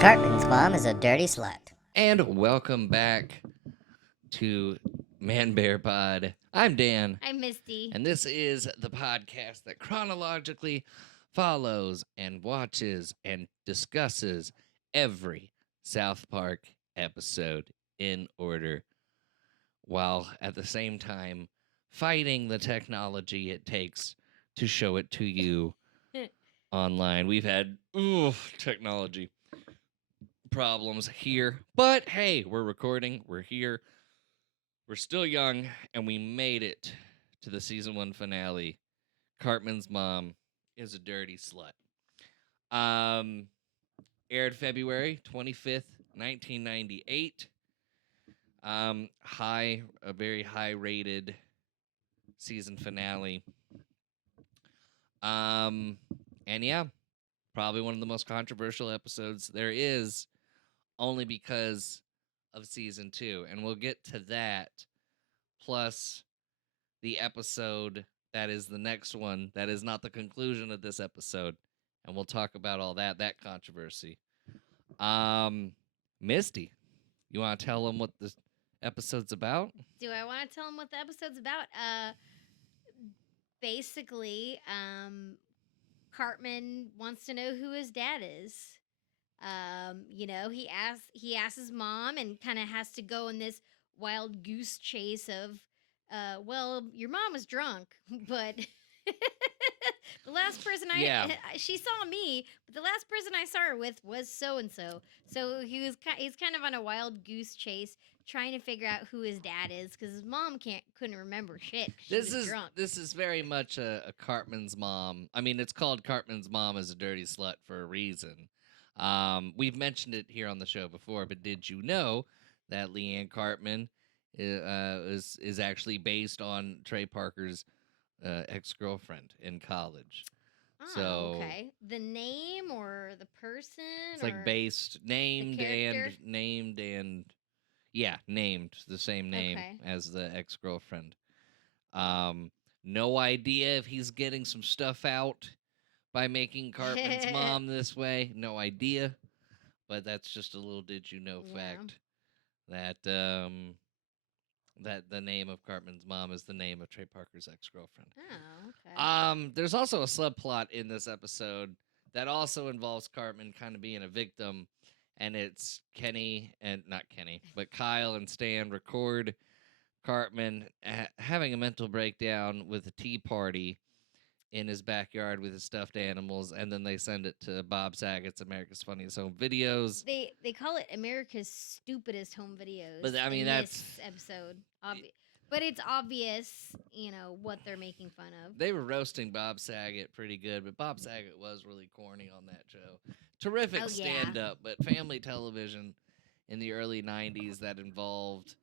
Cartman's mom is a dirty slut. And welcome back to ManBearPod. I'm Dan, I'm Misty. and this is the podcast that chronologically follows and watches and discusses every South Park episode in order, while at the same time fighting the technology it takes to show it to you online. We've had technology problems here, but hey, we're recording, we're here, we're still young, and we made it to the season 1 finale. Cartman's mom is a dirty slut. Um, Aired February 25th, 1998. A very high rated season finale. And yeah, probably one of the most controversial episodes there is, only because of season 2, and we'll get to that, plus the episode that is the next one that is not the conclusion of this episode, and we'll talk about all that controversy. Misty, you want to tell them what the episode's about? Do I want to tell him what the episode's about? Basically, Cartman wants to know who his dad is. He asks his mom and kind of has to go in this wild goose chase of, well, your mom was drunk, but the last person she saw me, but the last person I saw her with was so and so. So he's kind of on a wild goose chase, trying to figure out who his dad is because his mom couldn't remember shit. Drunk. This is very much a Cartman's mom. I mean, it's called Cartman's mom is a dirty slut for a reason. We've mentioned it here on the show before, but did you know that Leanne Cartman is actually based on Trey Parker's ex-girlfriend in college? Oh, so okay. The name or the person? It's like based, named the same name as the ex-girlfriend. No idea if he's getting some stuff out by making Cartman's mom this way. No idea. But that's just a little did you know fact that that the name of Cartman's mom is the name of Trey Parker's ex-girlfriend. Oh, okay. There's also a subplot in this episode that also involves Cartman kind of being a victim, and it's Kyle and Stan record Cartman having a mental breakdown with a tea party in his backyard with his stuffed animals, and then they send it to Bob Saget's America's Funniest Home Videos. They call it America's Stupidest Home Videos. But I mean, that's this episode. But it's obvious, what they're making fun of. They were roasting Bob Saget pretty good, but Bob Saget was really corny on that show. Terrific stand-up, but family television in the early 90s that involved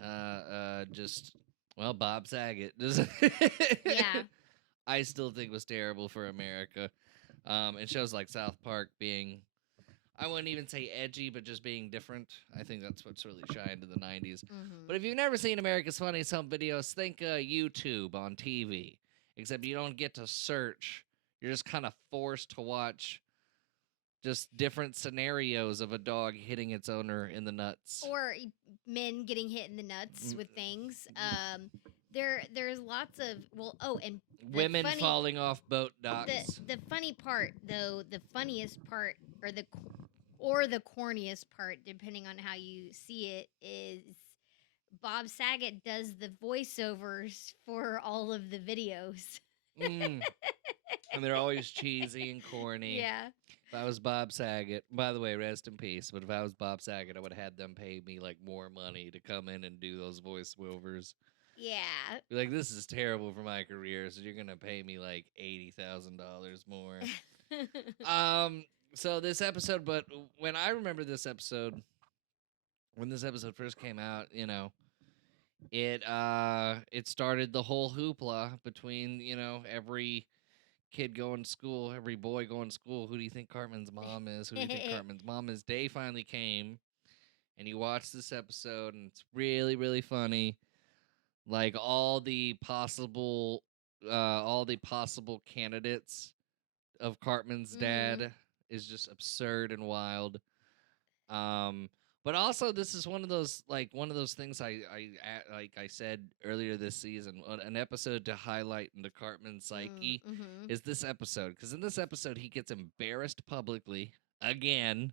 Bob Saget. Yeah. I still think was terrible for America. And shows like South Park being, I wouldn't even say edgy, but just being different. I think that's what's really shined in the 90s. Mm-hmm. But if you've never seen America's Funniest Home Videos, think YouTube on TV. Except you don't get to search. You're just kind of forced to watch just different scenarios of a dog hitting its owner in the nuts. Or men getting hit in the nuts with things. There's lots of, and women falling off boat docks. The funny part, though, the funniest part, or the corniest part, depending on how you see it, is Bob Saget does the voiceovers for all of the videos. And they're always cheesy and corny. Yeah. If I was Bob Saget, by the way, rest in peace, but if I was Bob Saget, I would have had them pay me like more money to come in and do those voiceovers. Yeah. Be like, this is terrible for my career, so you're going to pay me like $80,000 more. So this episode, but when I remember this episode, when this episode first came out, it started the whole hoopla between, every kid going to school, every boy going to school. Who do you think Cartman's mom is? Who do you think Cartman's mom is? Day finally came, and you watch this episode, and it's really, really funny. Like all the possible candidates of Cartman's dad is just absurd and wild. But also, this is one of those things like I said earlier this season, an episode to highlight in the Cartman psyche Mm-hmm. is this episode, because in this episode he gets embarrassed publicly again.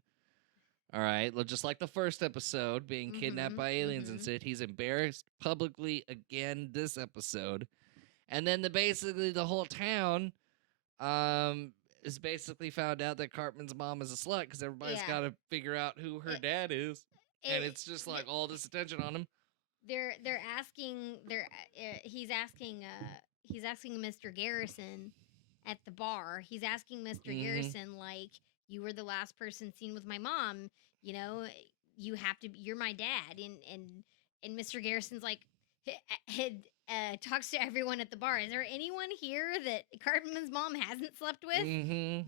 All right, just like the first episode, being kidnapped by aliens and shit, he's embarrassed publicly again this episode, and then basically the whole town um is basically found out that Cartman's mom is a slut because everybody's got to figure out who her dad is, and it's just like all this attention on him. They're asking he's asking Mr. Garrison at the bar. He's asking mister Garrison, like, you were the last person seen with my mom. You know, you're my dad. And Mr. Garrison's like, talks to everyone at the bar. Is there anyone here that Cartman's mom hasn't slept with?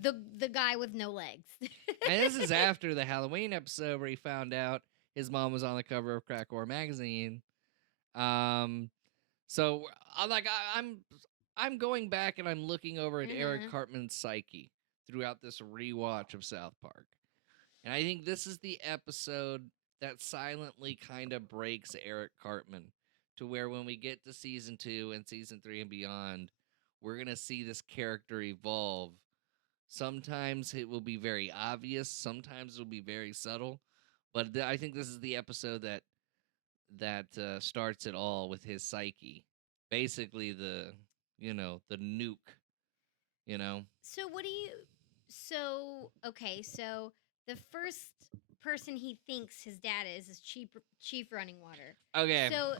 The guy with no legs. And this is after the Halloween episode where he found out his mom was on the cover of Crack Whore magazine. So I'm going back and I'm looking over at Eric Cartman's psyche throughout this rewatch of South Park. And I think this is the episode that silently kind of breaks Eric Cartman to where when we get to season 2 and season 3 and beyond, we're going to see this character evolve. Sometimes it will be very obvious, sometimes it will be very subtle, but I think this is the episode that starts it all with his psyche. Basically the nuke, you know. So the first person he thinks his dad is Chief Running Water. Okay. So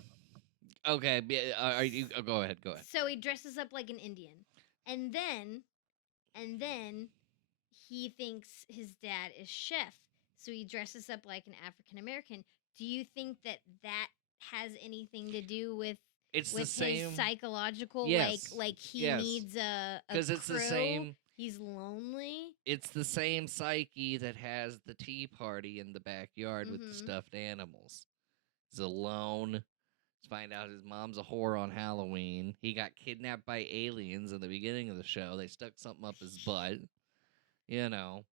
okay, are you go ahead. So he dresses up like an Indian. And then he thinks his dad is Chef. So he dresses up like an African American. Do you think that has anything to do with it's with the same his psychological, yes. like he yes. needs a because it's the same. He's lonely. It's the same psyche that has the tea party in the backyard with the stuffed animals. He's alone. Find out his mom's a whore on Halloween. He got kidnapped by aliens in the beginning of the show. They stuck something up his butt. You know.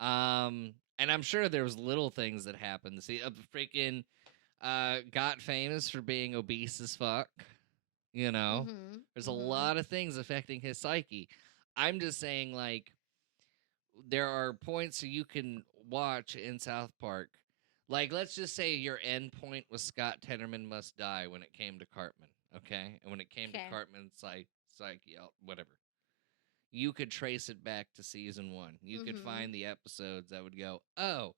And I'm sure there was little things that happened. See, freaking got famous for being obese as fuck. You know. There's a lot of things affecting his psyche. I'm just saying, like, there are points you can watch in South Park. Like, let's just say your end point was Scott Tenorman must die when it came to Cartman, okay? And when it came to Cartman's psyche, whatever. You could trace it back to season 1. You could find the episodes that would go, oh,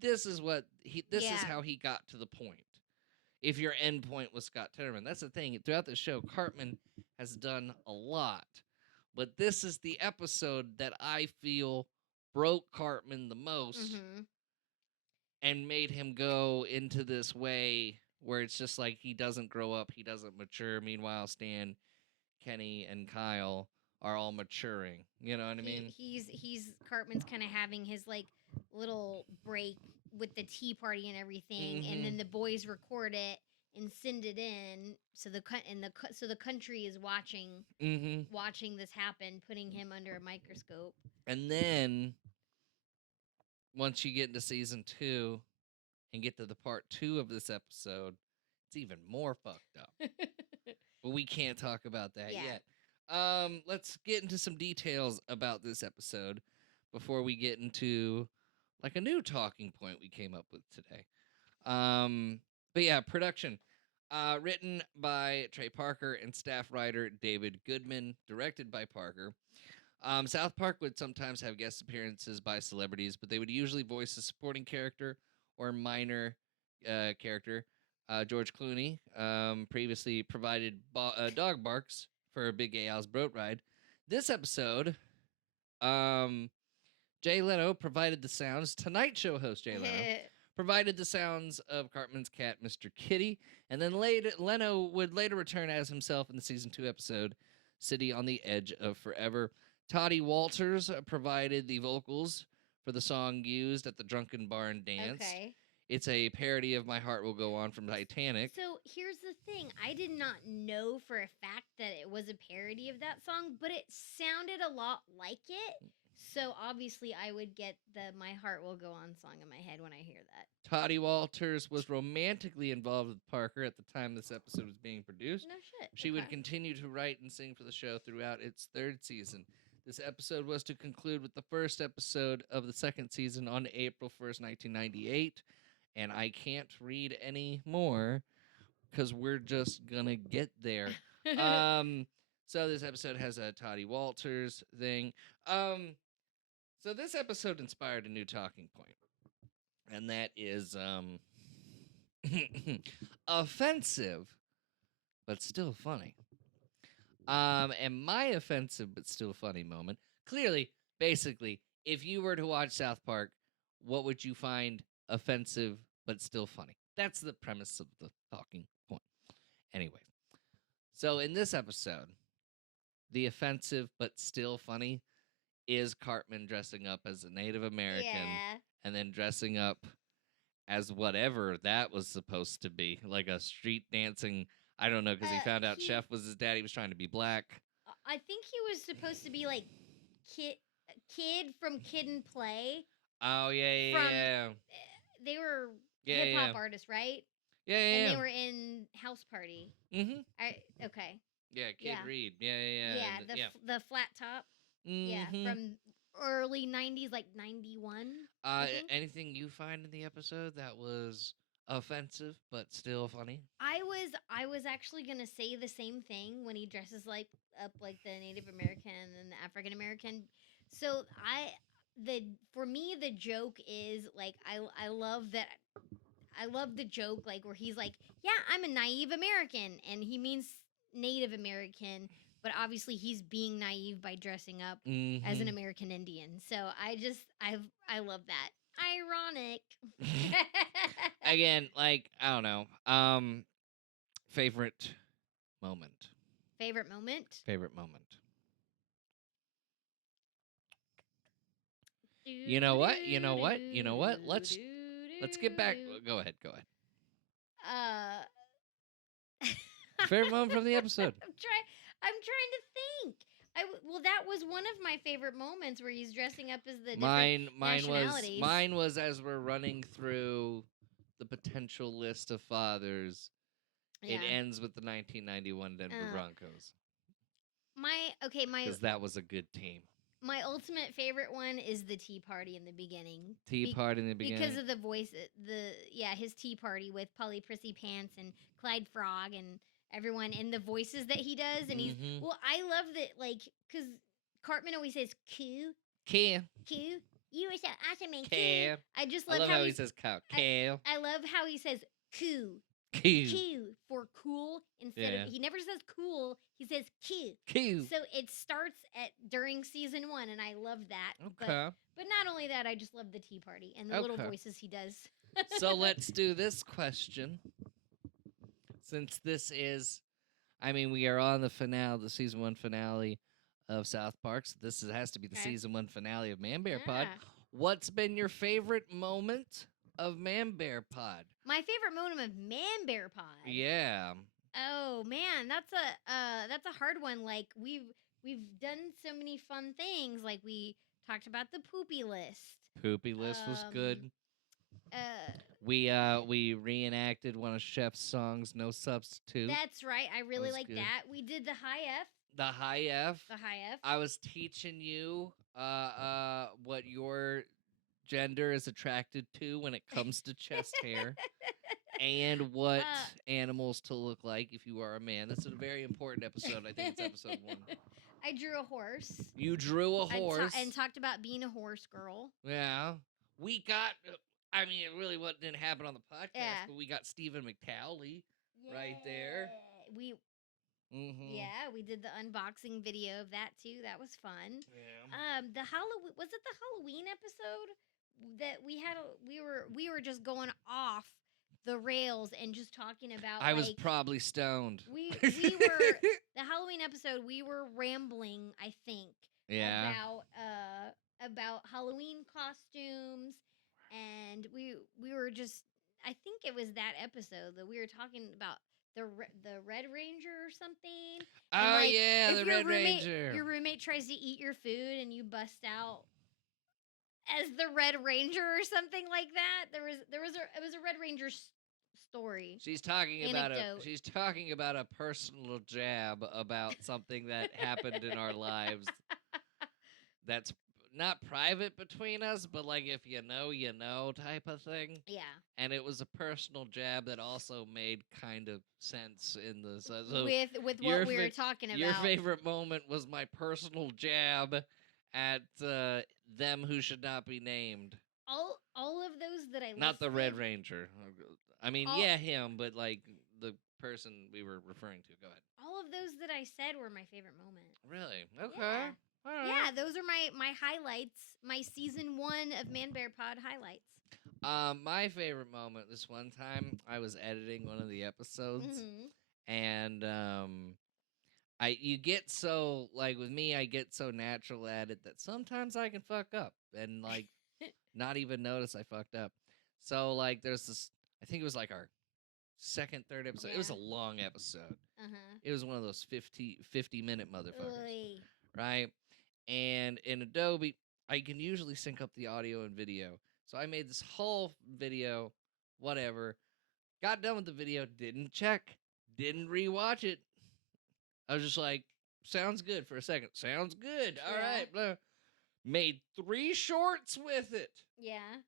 this is is how he got to the point. If your end point was Scott Tenorman. That's the thing. Throughout the show, Cartman has done a lot. But this is the episode that I feel broke Cartman the most and made him go into this way where it's just like he doesn't grow up, he doesn't mature. Meanwhile, Stan, Kenny, and Kyle are all maturing. You know what I mean? He's Cartman's kind of having his like little break with the tea party and everything, and then the boys record it and send it in, so the country is watching this happen, putting him under a microscope. And then once you get into season 2 and get to the part 2 of this episode, it's even more fucked up. But we can't talk about that yet. Let's get into some details about this episode before we get into like a new talking point we came up with today. But yeah, production. Written by Trey Parker and staff writer David Goodman, directed by Parker. South Park would sometimes have guest appearances by celebrities, but they would usually voice a supporting character or minor character. George Clooney previously provided dog barks for Big Al's boat ride. This episode, Jay Leno provided the sounds. Tonight Show host Jay Leno provided the sounds of Cartman's cat, Mr. Kitty, and then Leno would later return as himself in the season 2 episode, City on the Edge of Forever. Toddy Walters provided the vocals for the song used at the Drunken Barn Dance. Okay. It's a parody of My Heart Will Go On from Titanic. So here's the thing. I did not know for a fact that it was a parody of that song, but it sounded a lot like it. So obviously, I would get the "My Heart Will Go On" song in my head when I hear that. Toddy Walters was romantically involved with Parker at the time this episode was being produced. No shit. She okay. would continue to write and sing for the show throughout its third season. This episode was to conclude with the first episode of the second season on April 1st, 1998. And I can't read any more because we're just going to get there. So this episode has a Toddy Walters thing. So this episode inspired a new talking point, and that is offensive but still funny. And my offensive but still funny moment, clearly, basically, if you were to watch South Park, what would you find offensive but still funny? That's the premise of the talking point. Anyway, so in this episode, the offensive but still funny is Cartman dressing up as a Native American and then dressing up as whatever that was supposed to be, like a street dancing. I don't know, because he found out Chef was his dad. He was trying to be black. I think he was supposed to be like kid from Kid and Play. Oh yeah. They were hip hop artists, right? Yeah. And they were in House Party. Okay. Yeah, Kid Reed. Yeah. Yeah, the flat top. Yeah, from early 90s, like 91. Anything you find in the episode that was offensive but still funny? I was actually gonna say the same thing when he dresses up like the Native American and the African American. So for me the joke is like I love that. I love the joke like where he's like, yeah, I'm a naive American, and he means Native American, but obviously he's being naive by dressing up as an American Indian. So I love that. Ironic. Again, like, I don't know. Favorite moment. Favorite moment? Favorite moment. You know what? Let's get back. Go ahead. Favorite moment from the episode. I'm trying to think. Well, that was one of my favorite moments where he's dressing up as the nationalities. Mine was as we're running through the potential list of fathers. Yeah. It ends with the 1991 Denver Broncos. Because that was a good team. My ultimate favorite one is the tea party in the beginning. Party in the beginning because of the voice. His tea party with Polly Prissy Pants and Clyde Frog and everyone, and the voices that he does, and he's I love that, like, because Cartman always says "coo." You are so awesome and coo. I just love how he says "cow." I love how he says "coo." Coo for cool instead of he never says cool, he says coo. So it starts during season 1, and I love that. Okay. But not only that, I just love the tea party and the little voices he does. So let's do this question. Since this is, we are on the finale, the season 1 finale of South Park. So this has to be the season 1 finale of ManBearPod. What's been your favorite moment of ManBearPod? My favorite moment of ManBearPod. Yeah. Oh man, that's a hard one. Like we've done so many fun things. Like we talked about the poopy list. Poopy list was good. We reenacted one of Chef's songs, "No Substitute." That's right. I really like that. We did the high F. The high F. The high F. I was teaching you what your gender is attracted to when it comes to chest hair, and what animals to look like if you are a man. This is a very important episode. I think it's episode 1. I drew a horse. You drew a horse. And talked about being a horse girl. Yeah. We got, it really didn't happen on the podcast, but we got Stephen McTowley right there. We did the unboxing video of that too. That was fun. Yeah. Was it the Halloween episode that we had? We were just going off the rails and just talking about. I was probably stoned. We were the Halloween episode. We were rambling, I think. Yeah. About Halloween costumes, and we were just. I think it was that episode that we were talking about the Red Ranger or something. Oh, yeah, the Red Ranger. Your roommate roommate tries to eat your food and you bust out as the Red Ranger or something like that. It was a Red Ranger story. She's talking Anecdote. about a personal jab about something that happened in our lives that's not private between us, but like if you know type of thing. Yeah. And it was a personal jab that also made kind of sense in the so with what we were talking about. Your favorite moment was my personal jab at them who should not be named. All of those that I listed, not the Red Ranger. I mean, yeah, him, but like the person we were referring to. Go ahead. All of those that I said were my favorite moment. Really? Okay. Yeah. Yeah, those are my highlights. My season 1 of ManBearPod highlights. My favorite moment this one time, I was editing one of the episodes, and you get so like with me, I get so natural at it that sometimes I can fuck up and like not even notice I fucked up. So like, there's this. I think it was like our second, third episode. Yeah. It was a long episode. It was one of those 50-minute motherfuckers. Oy. Right? And in Adobe, I can usually sync up the audio and video. So I made this whole video, whatever. Got done with the video, didn't check, didn't rewatch it. I was just like, sounds good for a second. Sounds good. All right. Blah. Made 3 shorts with it. Yeah.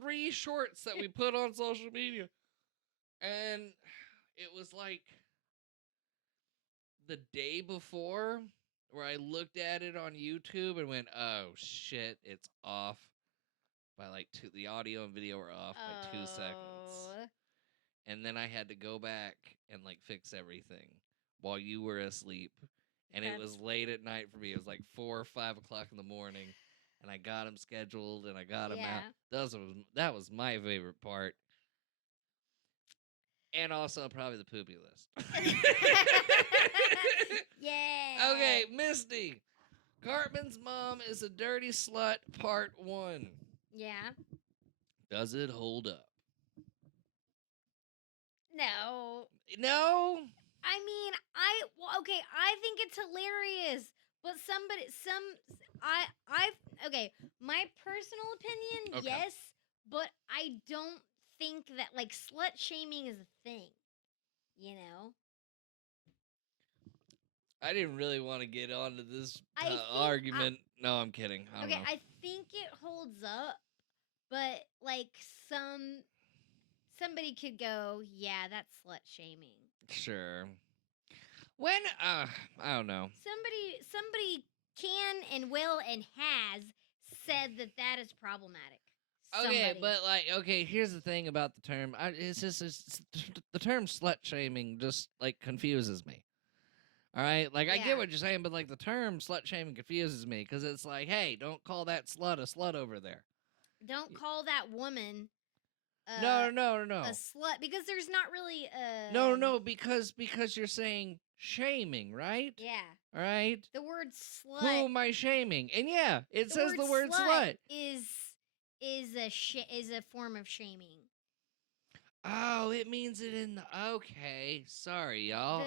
3 shorts that we put on social media. And it was like the day before where I looked at it on YouTube and went, oh shit, it's off by like 2. The audio and video were off by 2 seconds. And then I had to go back and like fix everything while you were asleep. And it was late at night for me. It was like 4 or 5 o'clock in the morning. And I got them scheduled and I got them out. That was my favorite part. And also probably the poopy list. Yeah. Okay, Misti. Cartman's mom is a dirty slut, part 1. Yeah. Does it hold up? No. No? I mean, I think it's hilarious. But okay, my personal opinion, yes, but I don't think that, like, slut shaming is a thing, you know? I didn't really want to get onto this argument. No, I'm kidding. I don't know. I think it holds up, but, like, somebody could go, yeah, that's slut shaming. Sure. When, I don't know. Somebody can and will and has said that is problematic. Okay, but like, here's the thing about the term. The term slut shaming just like confuses me. All right, like I get what you're saying, but like the term slut shaming confuses me because it's like, hey, don't call that slut a slut over there. Don't call that woman. No. A slut, because there's not really a. No, because you're saying shaming, right? Yeah. All right. The word slut. Who am I shaming? And yeah, it says the word slut is a form of shaming. Oh, it means it in the. Okay, sorry, y'all.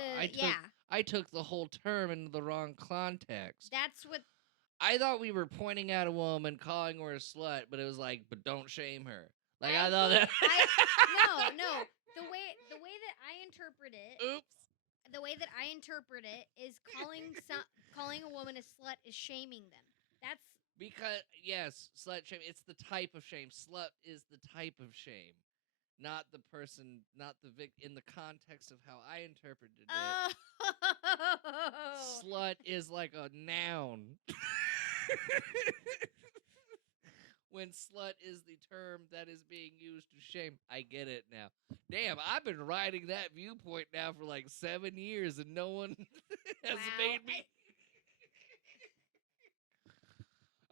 I took the whole term into the wrong context. That's what. I thought we were pointing at a woman, calling her a slut, but it was like, but don't shame her. Like I thought that. No. The way that I interpret it. Oops. The way that I interpret it is calling a woman a slut is shaming them. That's because yes, slut shame. It's the type of shame. Slut is the type of shame, not the person, not the victim. In the context of how I interpreted it, slut is like a noun. When slut is the term that is being used to shame. I get it now. Damn, I've been riding that viewpoint now for like 7 years and no one has made me.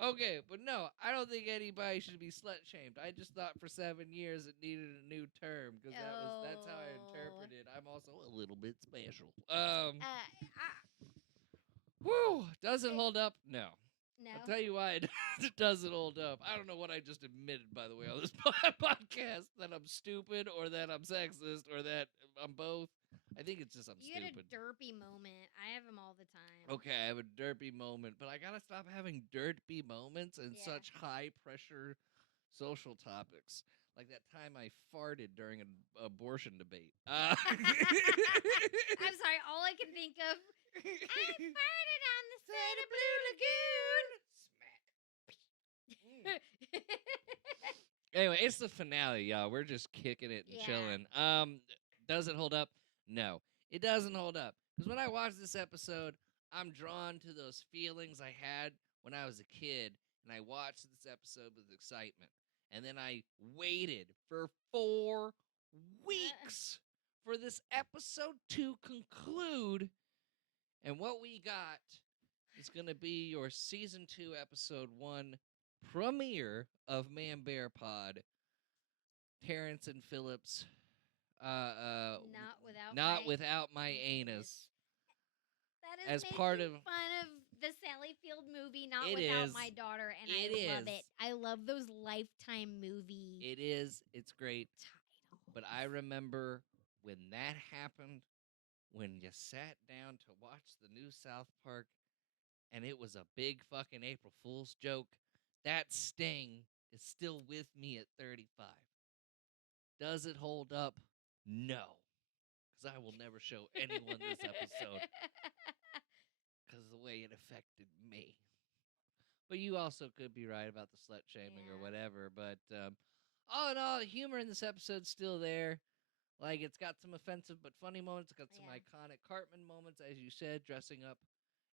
Okay, but no, I don't think anybody should be slut shamed. I just thought for 7 years it needed a new term because that's how I interpret it. I'm also a little bit special. Woo! Does it hold up? No. No. I'll tell you why it doesn't hold up. I don't know what I just admitted, by the way, on this podcast. That I'm stupid or that I'm sexist or that I'm both. I think it's just I'm You stupid. had a derpy moment. I have them all the time. Okay, I have a derpy moment, but I gotta stop having derpy moments and Yeah. such high pressure social topics. Like that time I farted during an abortion debate. I'm sorry. All I can think of. I farted on the side of Blue Lagoon. Smack. Anyway, it's the finale, y'all. We're just kicking it and Yeah. chilling. Does it hold up? No, it doesn't hold up. Because when I watch this episode, I'm drawn to those feelings I had when I was a kid, and I watched this episode with excitement. And then I waited for 4 weeks for this episode to conclude. And what we got is going to be your season 2, episode 1 premiere of ManBearPod. Terrence and Phillips. Not without my anus. That is as making part of fun of the Sally Field movie, Not It Without is. My Daughter, and It I love is. it. I love those Lifetime movie It is. It's great. titles. But I remember when that happened, when you sat down to watch the new South Park, and it was a big fucking April Fool's joke. That sting is still with me at 35. Does it hold up? No. Because I will never show anyone this episode. Because of the way it affected me. But you also could be right about the slut shaming or whatever. But all in all, the humor in this episode's still there. Like, it's got some offensive but funny moments. It's got some iconic Cartman moments, as you said, dressing up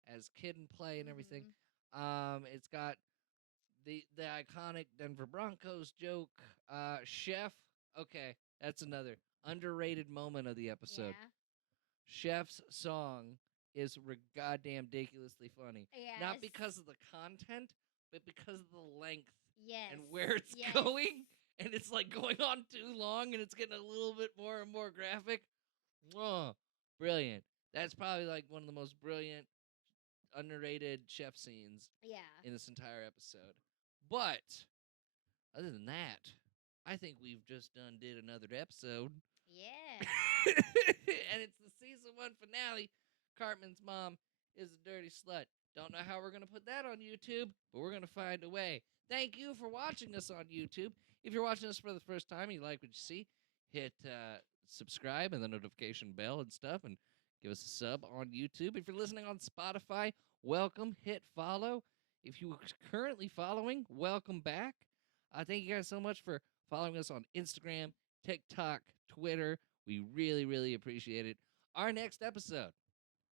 as Kid and Play and everything. It's got the iconic Denver Broncos joke. Chef, okay, that's another underrated moment of the episode. Yeah. Chef's song is goddamn ridiculously funny. Yes. Not because of the content, but because of the length Yes. and where it's going. And it's like going on too long and it's getting a little bit more and more graphic. Oh, brilliant. That's probably like one of the most brilliant, underrated chef scenes in this entire episode. But other than that, I think we've just did another episode. Yeah. And it's the season 1 finale. Cartman's mom is a dirty slut. Don't know how we're going to put that on YouTube, but we're going to find a way. Thank you for watching us on YouTube. If you're watching us for the first time and you like what you see, hit subscribe and the notification bell and stuff, and give us a sub on YouTube. If you're listening on Spotify, welcome. Hit follow. If you are currently following, welcome back. Thank you guys so much for following us on Instagram, TikTok, Twitter. We really, really appreciate it. Our next episode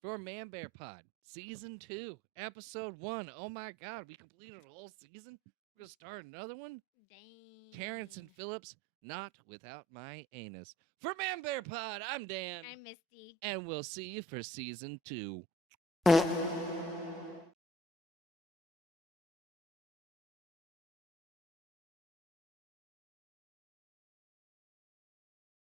for ManBearPod, Season 2, Episode 1. Oh my God, we completed a whole season? We're going to start another one? Dang. Terrence and Phillips, Not Without My Anus. For ManBearPod, I'm Dan. I'm Misty. And we'll see you for Season 2.